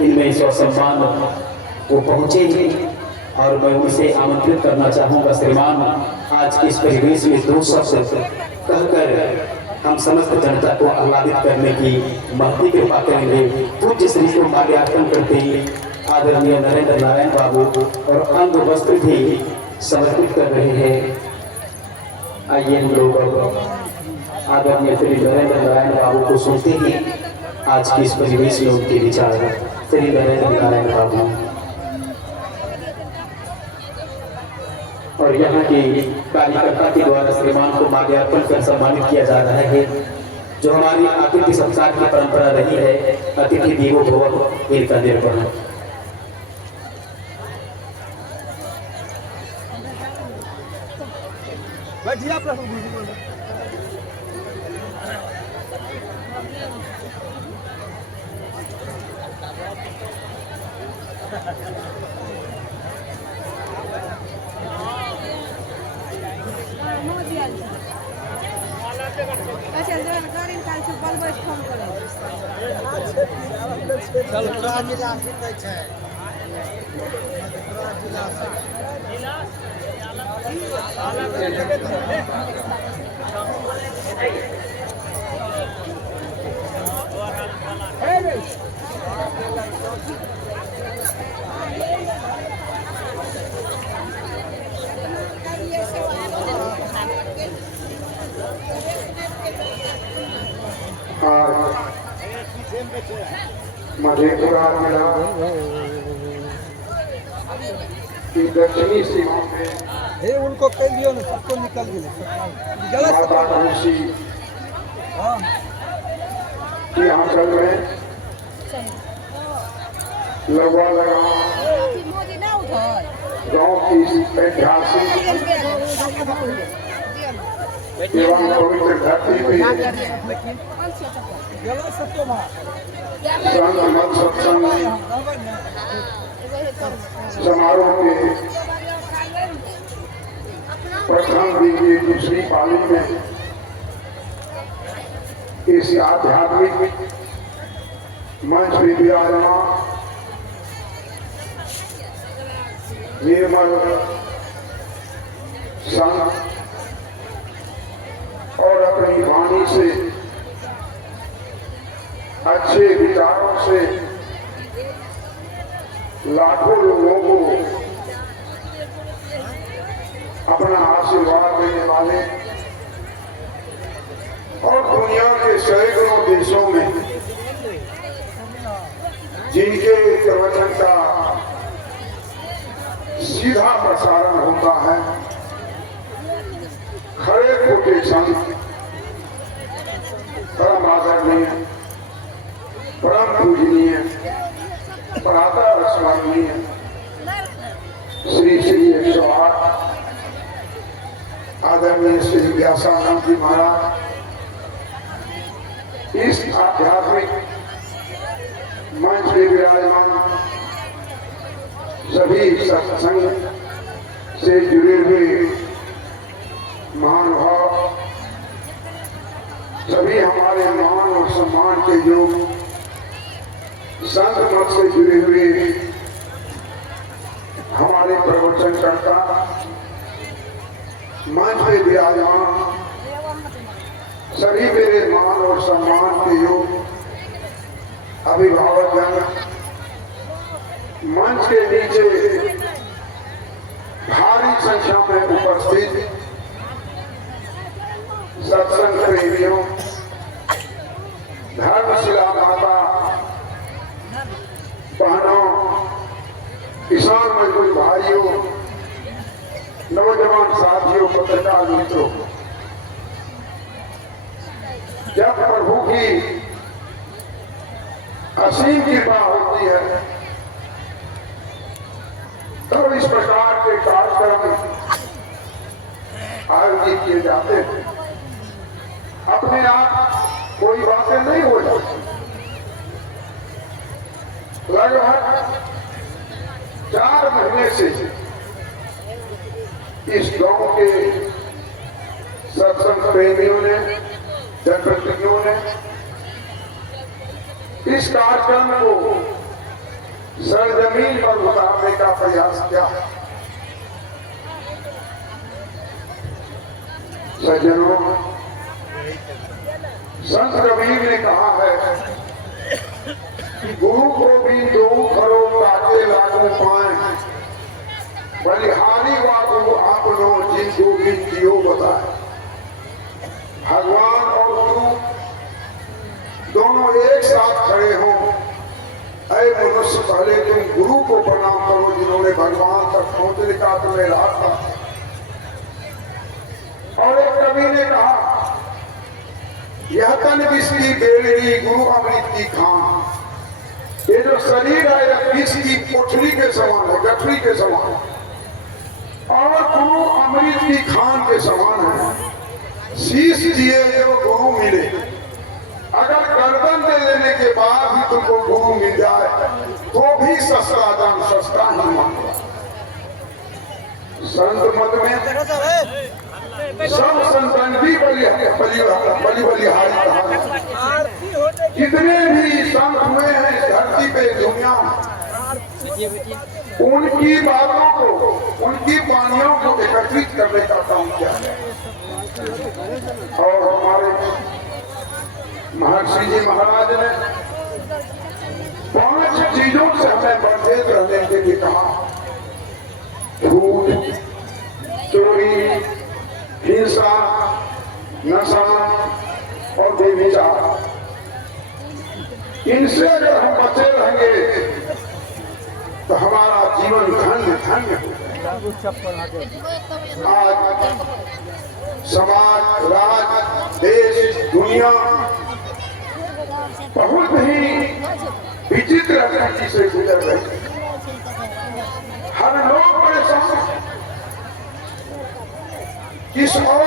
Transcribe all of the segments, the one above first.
इनमें स्वसम्मान वो पहुँचे ही और मैं उनसे आमंत्रित करना चाहूँगा। श्रीमान, आज के इस परिवेश में दो शब्द कहकर हम समस्त जनता को आह्लादित करने की महती कृपा करेंगे। पूज्य श्री को माल्यार्पण करते ही आदरणीय नरेंद्र नारायण बाबू और अंग वस्त्र भी समर्पित कर रहे हैं। आइए हम लोग आदरणीय श्री नरेंद्र नारायण बाबू को सुनते ही आज के इस परिवेश में उनके विचार। श्री नरेंद्र नारायण बाबू और यहाँ के कार्यकर्ता के द्वारा श्रीमान को माल्यार्पण कर सम्मानित किया जा रहा है। जो हमारी अतिथि संस्कार की परंपरा रही है, अतिथि देवो भव इनका निर्वहन। मधेपुरा जिला की दक्षिणी सीमा में उनको कह लियो ना, सबको निकल गए माता तुलसी के आंचल में लगवा लगा गांव की ऐतिहासिक एवं पवित्र धरती पे संत सत्संग समारोह के प्रथम दिन की दूसरी पाली में इस आध्यात्मिक मंच पे विराजमान निर्मल संत और अपनी वाणी से अच्छे विचारों से लाखों लोगों को अपना आशीर्वाद देने वाले और दुनिया के सैकड़ों देशों में जिनके प्रवचन का सीधा प्रसारण होता है, खड़े खोटे संत परम आदरणीय, परम पूजनीय, प्रातः स्मरणीय श्री श्री 108 आदरणीय श्री व्यासानंद जी महाराज इस आध्यात्मिक मंच पे विराजमान सभी सत्संग से जुड़े हुए महानुभाव, सभी हमारे मान और सम्मान के योग संत मत से जुड़े हुए हमारे प्रवचनकर्ता, मंच पे विराजमान सभी मेरे मान और सम्मान के योग अभिभावक जन, मंच के नीचे भारी संख्या में उपस्थित सत्संग प्रेमियों, धर्मशिला माता बहनों, किसान मजदूर भाइयों, नौजवान साथियों, पत्रकार मित्रों, जब प्रभु की असीम कृपा होती है तब इस प्रकार के कार्यक्रम आयोजित किए जाते हैं। अपने आप कोई बातें नहीं हो जाती, लगभग 4 महीने से इस गांव के सत्संग प्रेमियों ने, जनप्रतिनिधियों ने इस कार्यक्रम को सरजमीन पर उतारने का प्रयास किया है। सज्जनों, संत कबीर ने कहा है कि गुरु को भी 2 करोड़ ताके लागू पाए, बलिहारी वागु आपनो जिनको भी जियो बताए। भगवान और गुरु दोनों एक साथ खड़े हों। ऐ मनुष्य, पहले तुम गुरु को प्रणाम करो जिन्होंने भगवान तक पहुंचने का तुम्हें रास्ता। और एक कवि ने कहा, यह तन विष की बेलड़ी गुरु अमृत की खान। ये जो शरीर है यह विष की पोटली के समान है, गठरी के समान है, और गुरु अमृत की खान के समान है। शीश दिए जो गुरु मिले, अगर गर्दन दे देने के बाद भी तुमको गुरु मिल जाए तो भी सस्ता दाम सस्ता ही मांगा। संत मत में सब संतान भी बलिहारी कहा। जितने भी संत हुए हैं इस धरती पे दुनिया में, उनकी बातों को, उनकी वाणियों को एकत्रित करने का काम किया है। और हमारे महर्षि जी महाराज ने 5 चीजों से हमें बंधेज रहने के लिए कहा। झूठ, चोरी, हिंसा, नशा और बेविचार, इनसे अगर हम बचे रहेंगे तो हमारा जीवन धन्य धन्य हो जाएगा। आज समाज, राज, देश, दुनिया बहुत ही विचित्र स्थिति से गुजर रही है। हर लोग परेशान, किस और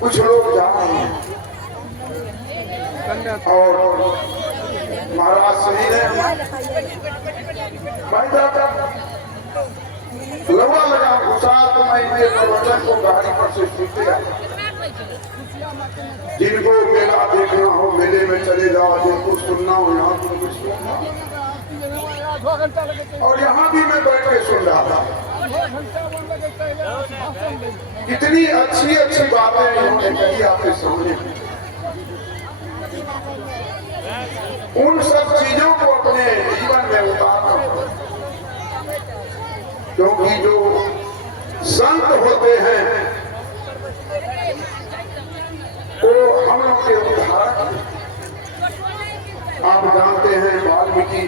कुछ लोग जा रहे हैं। और महाराज श्री ने भाई साहब लवा लगा घुसा तो मैं प्रवचन को गाड़ी पर से सुनते आए। जिनको मेला देखना हो मेले में चले जाओ, जिनको सुनना हो यहाँ तुमको सुनना। और यहाँ भी मैं बैठ के सुन रहा था। कितनी अच्छी अच्छी बातें इन्होंने कही आपके सामने। उन सब चीजों को अपने जीवन में उतारना, क्योंकि जो संत होते हैं तो हम लोग के उदाहरण आप जानते हैं। वाल्मीकि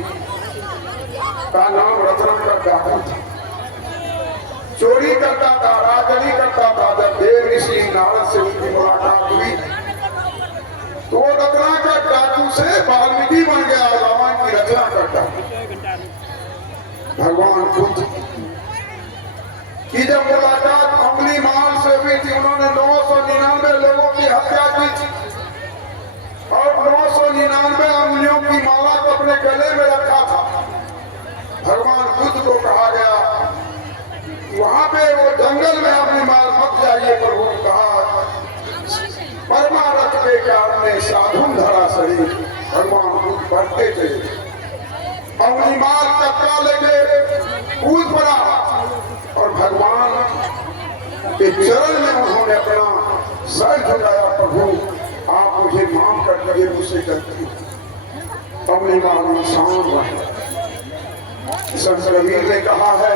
का नाम रत्नाकर डाकू था, चोरी करता था, राजनी करता था। जब देव ऋषि नारद से उनकी मुलाकात हुई तो रत्नाकर डाकू से वाल्मीकि बन गया, रामायण की रचना करता। भगवान बुद्ध की जब मुलाकात अम्बली माल से हुई थी, उन्होंने 999 लोगों की हत्या की थी और 999 अंगुलियों की माला को अपने गले में रखा था। भगवान बुद्ध को कहा गया वहां पे वो जंगल में अपनी माल मत जाइए। प्रभु ने कहा परमारथ के कारण साधु धरा शरीर। भगवान बुद्ध बढ़ते थे, अपनी माल कटका लेके कूद पड़ा और भगवान के चरण में उन्होंने अपना सर झुकाया। प्रभु आप मुझे माफ कर दीजिए, मुझसे गलती अपनी माल इंसान बने। संत कबीर ने कहा है